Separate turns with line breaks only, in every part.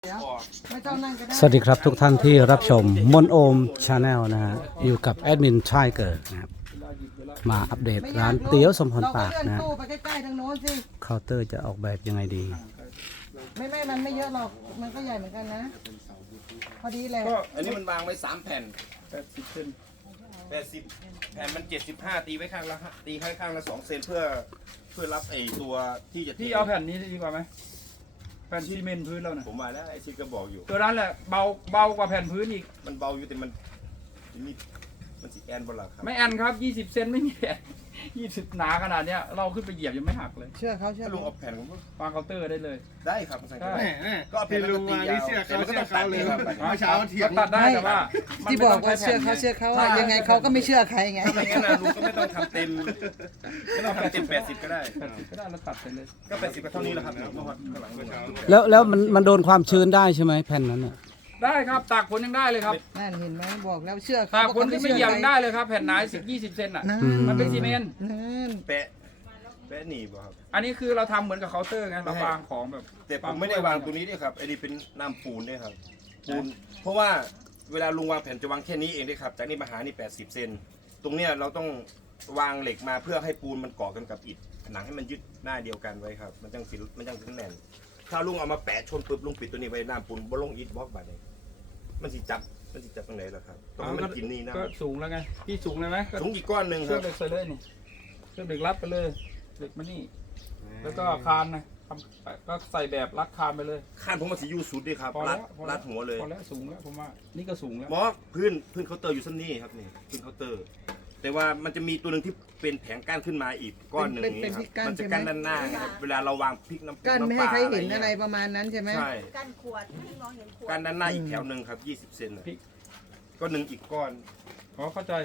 ไม่ต้องนั่งก็ได้
สวัสดีครับทุกท่านที่รับชมมนโอมชาแนลนะฮะอยู่กับแอดมินชายเกิดนะครับมาอัปเดตร้านเตี๋ยวสมพรปากนะ
เราก็เลื่อนตู้ไปใกล้ๆทางโน้นสิ
เคาน์เตอร์จะออกแบบยังไงดี
มันไม่เยอะหรอกมันก็ใหญ่เหมือนกันนะพอดีเลย
ก็อันนี้มันวางไว้3แผ่น80 เซน80 แผ่นมัน75ตีไว้ข้างละตีข้างละ2 เซนเพื่อรับไอ้ตัวที่จะ
พี่เอาแผ่นนี้ดีกว่าไหมแผ่นซีเมนต์พื้นเราน่ะ
ผมมาแล้วไอ้ชิดก็บอกอยู่
ตัวนั้นแหละเบากว่าแผ่นพื้นอีก
มันเบาอยู่แต่มันนี่มันสีแอนบนหลังครับ
ไม่แอนครับ20 เซนไม่มีแผ่น20 หนาขนาดเนี้ยเราขึ้นไปเหยียบยังไม่หักเลย
เชื่อเขาเชื่อ
ถ้าลุงเอาแผ่นผมก็
วางเคาน์เตอร์ได้เลย
ได้ครับใส่
ได้
ก็เอาแผ่นแล้วก็ตียาวแต่มันก็ต้องตัดเลยครับ
เมื่อเช้าเถียง
ตัดได้แต่ว่ามัน
ที่
ไม่
บอ
ต้
ก
ง
ว่า
ใช้
เชื่อ
แผ่น
เขายังไงเขาก็ไม่เชื่อใครไง
ถ้าไม่งั้นนะลุงก็ไม่ต้องทำเต็มไม่ต้องทำเต็ม80ก็ได้
80ก็ได้เราตัดไปเลย
ก็80ก็เท่านี้แหละครับเมื่อวันข้างหลังเมื่อเช้า
แล้วมันโดนความชื้นได้ใช่ไหมแผ่นนั้นน่ะ
ได้ครับตากฝนยังได้เลยครับ
นั่นเห็นไหมบอกแล้วเชื่อเขา
ตากฝน
เขา
ที่ไม่เหยียบยังได้เลยครับแผ่นหนา10-20 เซนอ่ะ
นั่น
มันเป็นซีเมนต์
นั่น
แปะหนีบครับ
อันนี้คือเราทำเหมือนกับเคาน์เตอร์ไงเราวางของแบบ
แต่ผมไม่ได้วางตัวนี้ด้วยครับไอ้นี่เป็นน้ำปูนด้วยครับปูนเพราะว่าเวลาลุงวางแผ่นจะวางแค่นี้เองด้วยครับจากนี้มาหานี่80 เซนตรงเนี้ยเราต้องวางเหล็กมาเพื่อให้ปูนมันเกาะกันกับอิฐผนังให้มันยึดหน้าเดียวกันไว้ครับมันจังสิแน่นถ้าลุงเอามาแปะชนปุ๊บลุงปิดตัวนี้ไว้น้ำปูนบ่ลงอิฐบล็อกบาดเลยมันสิจับตรงไหนล่ะครับต้องให้มันกินนี่นะ
ก็สูงแล้วไงพี่สูงเลยไหมก็
สูงอีกก้อนหนึ่งค
เชือ
รั
ก
บ
เหล็กใส่เลยนี่เชือกเหล็กรัดไปเลยเหล็กมานี่ แล้วก็คานนะทำก็ใส่แบบรัดคานไปเลย
ข้างผมมันสิยูสุดด้วยครับ
พอ
รั
แล้
ด
วพอแล้
รั
ว
ดหัวเลย
พอแล้วสูงแล้วผมว่านี่ก็สูงแล้ว
หมอพื้นเคาน์เตอร์อยู่ซ้ำนี่ครับนี่พื้นเคาน์เตอร์ แต่ว่ามันจะมีตัวหนึ่งที่เป็นแผงกั้นขึ้นมาอีกก้อนหนึ่งนี้ครับมันจะกั้นด้านหน้าไงครับเวลาเราวางพริกน้ำ
กั้นไม่ให้ใครเห็น
ำปลา
อะไรประมาณนั้นใช่ไหม
ใช่
กันขวดให้มองเห็นขวด
กั้นด้านหน้าอีกแถวหนึ่งครับ20 เซนน่ะก็หนึ่งอีกก้อน
อ๋อเข้าใจ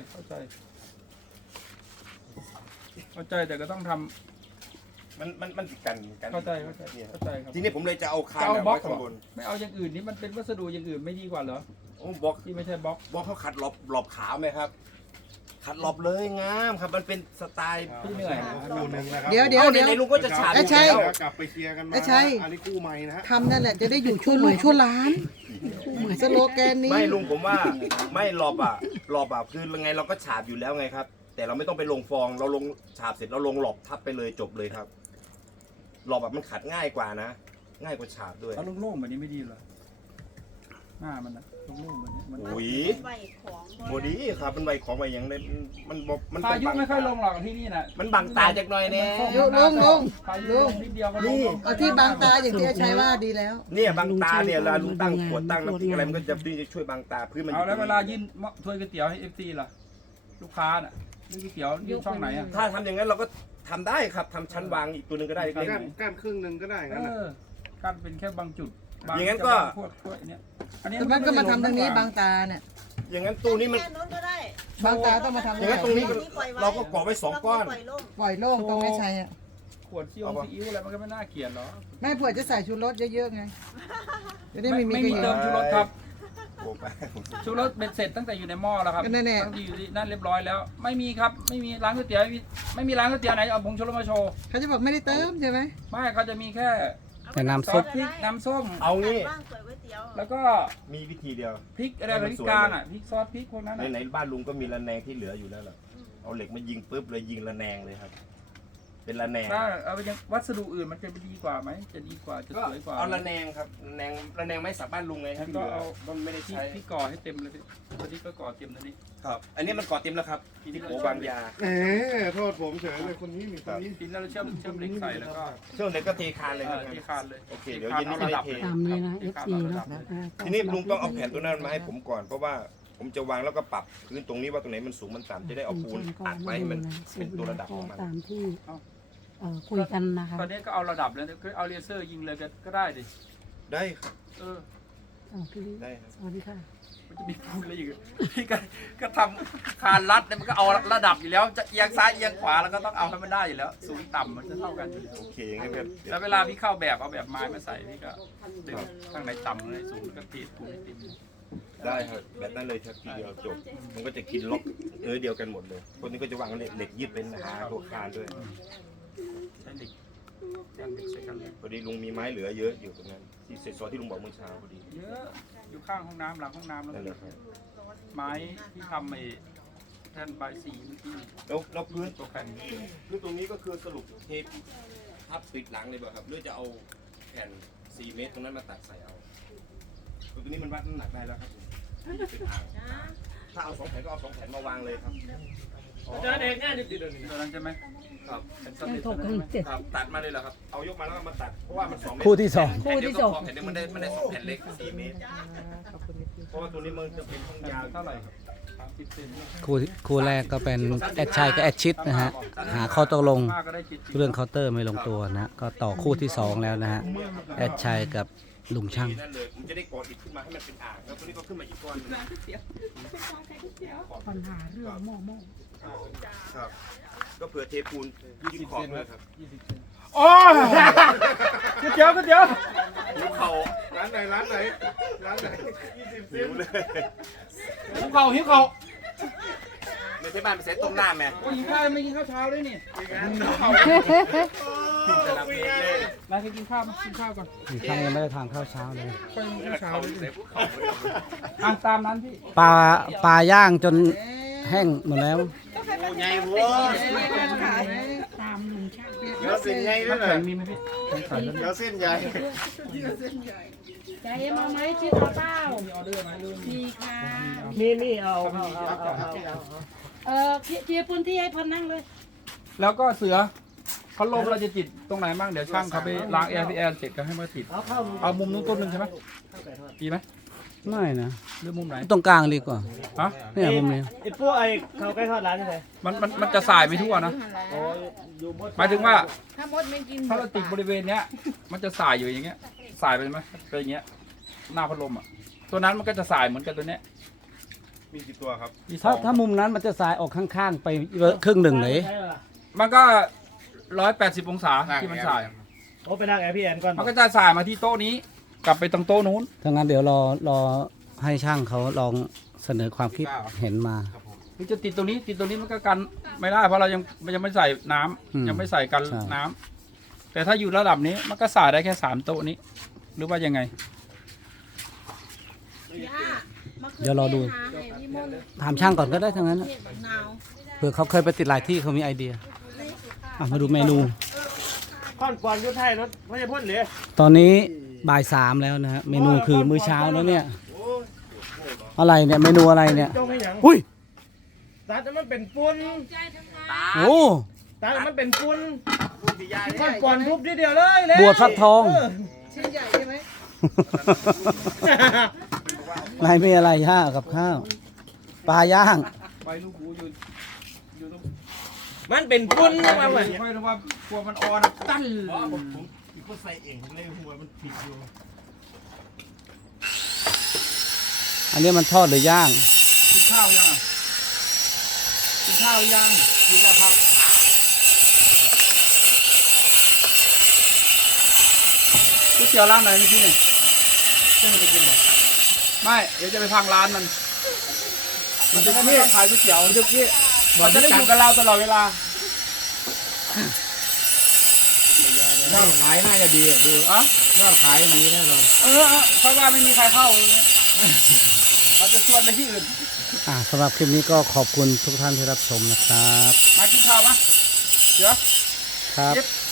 แต่ก็ต้องทำ
มันติดกัน
เข้าใจ
เนี่ย
เข้าใจครับ
ทีนี้ผมเลยจะเอาคาน
จะเอาบล็อก
ไว้ข้างบน
ไม่เอาอย่างอื่นนี่มันเป็นวัสดุอย่างอื่นไม่ดีกว่าเหรอ
โอ้บล็อก
ที่ไม่ใช่บล็อก
เขาขัดหลบขาวไหมครับ ขัดหลบเลยงามครับมันเป็นสไตล์
พี่เหนื่อย
คู่หนึ่งนะครับ
เดี๋ยว
เอาในลุงก็จะฉาบ
ไอ้ชัย
อยู่แล้ว
กลับไปเคลียร์กันมา
ไอ้ชัย
อันนี้คู่ใหม่นะฮะ
ทำนั่นแหละจะได้อยู่ชั่วลูกชั่วหลานสโลแกนนี้
ไม่ลุงผมว่าไม่หลบคือยังไงเราก็ฉาบอยู่แล้วไงครับ แต่เราไม่ต้องไปลงฟองเราลงฉาบเสร็จเราลงหลบทับไปเลยจบเลยครับหลบมันขัดง่ายกว่านะ ง่ายกว่าฉาบด้วย
เอาโล่งๆแบบนี้ไม่ดีเหรอหน้ามันนะโล่งๆแบบนี้มัน
อุ้ย
ใบของ
โมดีครับมันใบของใบอย่างนั้นมันบอกมัน
พายุไม่ค่อยลงหรอกที่นี่น่ะ
มันบังตาจากหน่อยแน่
พายุลงนิดเดียวก็ลง
เอาที่บางตาอย่างที่อาชัยว่าดีแล้ว
เนี่ยบังตาเนี่ยเวลาลุงตั้งขวดตั้งน้ำพริกอะไรมันก็จะช่วยบังตาพื้นมัน
เอาแล้วเวลายื่นถ้วยก๋วยเตี๋ยวให้FCล่ะลูกค้าน่ะยื่นก๋วยเตี๋ยวยื่นช่องไหนอ่ะ
ถ้าทำอย่างนั้นเราก็ทำได้ครับทำชั้นวางอีกตัวหนึ่งก็ได้เล็ก
ก้านครึ่งหนึ่งก็ได้งั้นน่ะ
กั้นเป็นแค่บางจุด
อย่างนั้นก็
พวกถ้วยเนี่ยอันนี้
แต่มันก็มาทำทางนี้บางตาเนี่ย
อย่างนั้นตู้นี้มัน
แค่นู้นก็ได้
บางตาต้องมาทำ
อย่างนั้นตรงนี้เราก็ก่อไว้2 ก้อน
ปล่อยลง
ปล่อยโล่งตรงไม่ใช่อ่ะ
ขวดซีอิ๊วอะไรมันก็ไม่น่าเกลียดหรอ
แม่เผื่อจะใส่ชูรสเยอะๆไงจะได้ไม่มี
ไม่
กระ
มี
เหย
เติมชูรสครับ
โอ้ไป
ชูรสเป็นเสร็จตั้งแต่อยู่ในหม้อแล้วครับ
ก็นั่นแหละ
ตั้งแต่อยู่นั่นเรียบร้อยแล้ว ไม่มีครับไม่มีร้านก๋วยเตี๋ยวไม่มีร้านก๋วยเตี๋ยวไหนเอาผงชูรสมาโชว์
เขาจะบอกไม่ได้เติมใช่ไหม
ไม่เขาจะมีแค่
แต่น้ำซุป
พริกน้ำส้ม
เอางี้
บ้างสวยก๋วยเตี๋ยว
แล้วก็
มีวิธีเดียว
พริกอะไรพริกกลางอ่ะพริกซอสพริกพวกนั้น
ไหนๆบ้านลุงก็มีระแนงที่เหลืออยู่แล้วเหรอเอาเหล็กมายิงปุ๊บเลยยิงระแนงเลยครับ เป็นระแนง
ถ้าเอาไปยังวัสดุอื่นมันจะดีกว่าไหมจะดีกว่าจะ
ก็
สวยกว่า
เอาระแนงครับระแนงไม่สับบ้านลุงไง
งั้น
ที่
ก็
เหลือ
เอา
มันไม่ได้
ที่
ใช้
ที่ก่อให้เต็มเลยตัวนี้ก็ก่อเต็มตัวนี้
ครับ อันนี้มันก่อเต็มแล้วครับที่โอบางยา
เอ๊โทษผมเฉยเลยคนนี้มีคนนี้
ทีนี้เราเชื่อมเหล็กใส่แล้วก็
ช่วงเด็กก็เทคานเลยครับ
ที่คานเลย
โอเคเดี๋ยวเย็นนี้ไม่ได้เท
ตามนี้นะ FC เนาะ
ทีนี้ลุงต้องเอาแผ่นตัวนั้นมาให้ผมก่อนเพราะว่าผมจะวางแล้วก็ปรับพื้นตรงนี้ว่าตรงไหนมันสูงมันต่ำจะได้เอาปูนอัดไว้ให้มันเป็นตัวระดับของมัน
ตามที่คุยกันนะคะ
ตอนนี้ก็เอาระดับแล้วก็เอาเลเซอร์ยิงเลยก็ได้ดิ
ได้ครับ
พี่ลิ
ได้ครับ
สวัสดีค่ะ
มันจะมีปูนอะไรอีกพี่ก็ทำคานรัดเนี่ยมันก็เอาระดับอยู่แล้วจะเอียงซ้ายเอียงขวาแล้วก็ต้องเอาให้มันได้อยู่แล้ว สูงต่ำมันจะเท่ากันอยู่แล้ว
โอเคอย่างนั้นครับ
แล้วเวลาพี่เข้าแบบเอาแบบไม้มาใส่พี่ก็ดึงข้างในต่ำข้างในสูงก็ตีปูนให้ติด
ได้ครับแบบนั้นเลยครับทีเดียวจบมันก็จะกินล็อกเดียวกันหมดเลยคนนี้ก็จะวางเหล็กยึดเป็นหาตัวคานด้วย
ใช้เหล็กกันเหล็กใช้กันเหล็ก
พอดีลุงมีไม้เหลือเยอะอยู่ตรงนั้นที่เศษซอยที่ลุงบอกเมื่อเช้าพอดี
เยอะอยู่ข้างห้องน้ำหลังห้องน้ำแล้ว
นั่นแหละครับ
ไม้ที่ทำไอ้แท่นใบสีเมื่อกี้
แล้วพื้น
ตัวแผ่น
พื้นตรงนี้ก็คือสรุปเทปทับปิดหลังเลยเปล่าครับหรือจะเอาแผ่น4 เมตรตรงนั้นมาตัดใส่เอาตรงนี้มันวัดน้ำหนักได้แล้วครับเป็นอ่างถ้าเอา2 แผ่นก็เอา2 แผ่นมาวางเลยครับ
ตัวนั้นใช่ไหม
ครับ
เป็นสำเร็จ
ถกกันเสร็จ
ครับตัดมาเลยเหรอครับเอายกมาแล้วก็มาตัดเพราะว่ามัน2 เมตร
คู่ที่สอง
แผ่นเดียวก็พอแผ่นเดียวมันได้2 แผ่นเล็ก4 เมตรเพราะว่าตัวนี้มันจะเป็นห้องยาว
เท่าไหร่ครับ30 เซน
คู่แรกก็เป็นแอดชัยกับแอดชิดนะฮะหาข้อตกลง
มากก็ได้70
เรื่องเคาน์เตอร์ไม่ลงตัวนะก็ต่อคู่ที่สองแล้วนะฮะแอดชัยกับลุงช่าง
นั่นเลยผมจะได้กดอิฐขึ้นมาให้มันเป็นอ่างแล้วตัวนี้ก็ขึ้นมาอีกก้อนหนึ่ง
ปัญหาเรื่องหม้อ
ครับก็เผื่อเทปูนยืดขอบเลยครับ
โอ้ยก๋วยเตี๋ยวก๋วยเตี๋ยว
หิวเข่า
ร้านไหนร้านไหนร้านไหน20
หิวเลย
หิวเข่าหิวเข่า
ในที่บ้านไปเซ็ตต้มน้ำไหม
โอ้ยหิวข้าวไม่กินข้าวเช้าเลยนี่
จะรับเองเลย
นายไปกินข้าวกินข้าวก่อน
ลุงช่างยังไม่ได้ทานข้าวเช้าเลย
ไปกินข้าวเช้า
เข่า
เลย
เซ็ตภูเขาเลย
อ่ะตามนั้นพี่
ปลาย่างจนแห้งหมดแล้ว
โอ้ใหญ่หัว
ตามลุงช่าง
เดี๋ยวเส้นใหญ่ด้ว
น้ำ
ย
แข็ง
นะ
มีไหมพี่ใส่แล้ว
เดี๋ยวเส้นใหญ่
ใจเอ็มเอาไหมชิดเอาเปล่า
มีออเดอร์ไหมลุง
มีค่ะ
มีเอา
เคลียร์พื้นที่ให้พอนั่งเลย
แล้วก็เสือพัดลมเราจะติดตรงไหนบ้างเดี๋ยวช่างเขาไปล้างแอร์ที่แอร์เสร็จก็ให้มาติดเอามุมนู้นต้นหนึ่งใช่ไหมดีไหม
ไม่นะ
หรือมุมไหน
ตรงกลางดีกว่า
ฮะ
เนี่ยมุมนี้
ไอ้พวกไอ้เขาใกล้ทอดร้านใช่ไหม
มันจะสายไม่ทั่วนะ
โอ้ยอยู่บน
หมายถึงว่า
ถ้ามดไม่กิน
ถ้าเราติดบริเวณเนี้ย มันจะสายอยู่อย่างเงี้ย สายไปไหมเป็นอย่างเงี้ย หน้าพัดลมอ่ะ ตัวนั้นมันก็จะสายเหมือนกันตัวเนี้ย
มีกี่ตัวครับ
มีส
ถ้า
อง
ถ้ามุมนั้นมันจะสายออกข้างๆ ไปเยอะครึ่งหนึ่งเลย
ใช่เหรอ
มันก็180 องศาที่มันสาย
โอ้ไปนั่งแอร์พี่แอนก่อน
มันก็จะสายมาที่โต๊ะนี้ กลับไปตรงโต๊ะนู้น
ถ้างั้นเดี๋ยวรอให้ช่างเขาลองเสนอความคิดเห็นมา
หรือจะติดตรงนี้มันก็กันไม่ได้เพราะเรายังไม่ใส่น้ำ
อืม
ยังไม่ใส่กัน
ใช่
น้ำแต่ถ้าอยู่ระดับนี้มันก็สายได้แค่3โต๊ะนี้ หรือว่ายังไง
เดี๋ยวรอดู ถามช่างก่อนก็ได้ทั้งนั้นน่ะเผื่อเขาเคยไปติดหลายที่เขามีไอเดียอ่ะมาดูเมนู
ข้อนก่อนยุทธไทยรถไม่ใช่พ่นเลย
ตอนนี้บ่าย3แล้วนะฮะเมนูคือมื้อเช้าแล้วเนี่ยอะไรเนี่ยเมนูอะไรเนี่ย
จงให้หยัง
อุ้ย
ตัดให้มันเป็นปุ้น
โอ้
ตัดให้มันเป็นปุ้นข้อนก่อนทุบทีเดียวเลยเลย
บวชฟักทอง
ชิ้นใหญ่ใช่ไหม
ไม่มีอะไรย่ากับข้าวปลาย่าง
ไปลูกหูอยู่ตรง
มันเป็นปุ้นมาเหมือน
ค่อยรู้ว่ากลัวมันอ่อนตั้น
ผมอีกคนใส่เองเลยหัวมันผิดอยู่
อันนี้มันทอดหรือย่าง
กินข้าวยังอ่ะกินข้าวยังกินแล้วครับก๋วยเตี๋ยวร้านไหนเมื่อกี้เนี่ยจะไปกินไหมไม่เดี๋ยวจะไปพังร้านมันจะไม่ขายก๋วยเตี๋ยวเดี๋ยวกี้มันจะได้อยู่กับเราตลอดเวลา
ยอดขายน่าจะดีอ่ะดู
อ่ะ
ยอดขายดีแน่นอน
เพราะว่าไม่มีใครเข้าเลยเนี่ยเราจะชวนไปที่อื่น
สำหรับคลิปนี้ก็ขอบคุณทุกท่านที่รับชมนะครับ
มากินข้าวมะเดี๋ยว
ครับ
เย็บ